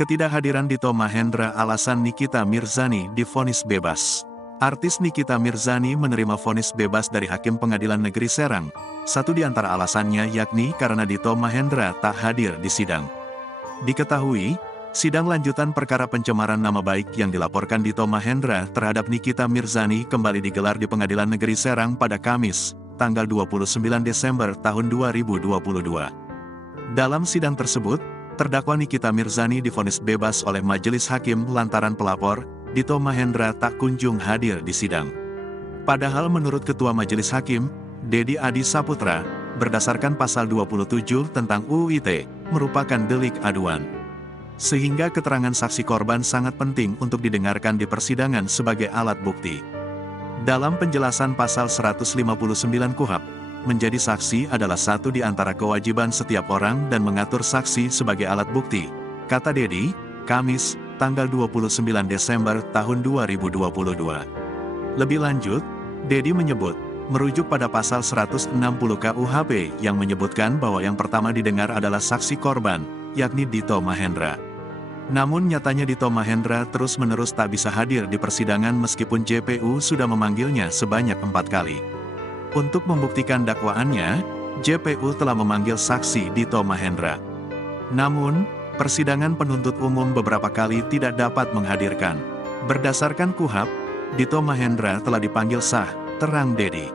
Ketidakhadiran Dito Mahendra alasan Nikita Mirzani divonis bebas. Artis Nikita Mirzani menerima vonis bebas dari Hakim Pengadilan Negeri Serang. Satu di antara alasannya yakni karena Dito Mahendra tak hadir di sidang. Diketahui, sidang lanjutan perkara pencemaran nama baik yang dilaporkan Dito Mahendra terhadap Nikita Mirzani kembali digelar di Pengadilan Negeri Serang pada Kamis, tanggal 29 Desember tahun 2022. Dalam sidang tersebut, terdakwa Nikita Mirzani divonis bebas oleh majelis hakim lantaran pelapor, Dito Mahendra tak kunjung hadir di sidang. Padahal menurut Ketua Majelis Hakim, Dedi Adi Saputra, berdasarkan pasal 27 tentang UU ITE, merupakan delik aduan. Sehingga keterangan saksi korban sangat penting untuk didengarkan di persidangan sebagai alat bukti. Dalam penjelasan pasal 159 KUHP, menjadi saksi adalah satu di antara kewajiban setiap orang dan mengatur saksi sebagai alat bukti, kata Dedi, Kamis, tanggal 29 Desember tahun 2022. Lebih lanjut, Dedi menyebut, merujuk pada pasal 160 KUHP yang menyebutkan bahwa yang pertama didengar adalah saksi korban, yakni Dito Mahendra. Namun nyatanya Dito Mahendra terus-menerus tak bisa hadir di persidangan meskipun JPU sudah memanggilnya sebanyak 4 kali. Untuk membuktikan dakwaannya, JPU telah memanggil saksi Dito Mahendra. Namun, persidangan penuntut umum beberapa kali tidak dapat menghadirkan. Berdasarkan KUHP, Dito Mahendra telah dipanggil sah, terang Dedi.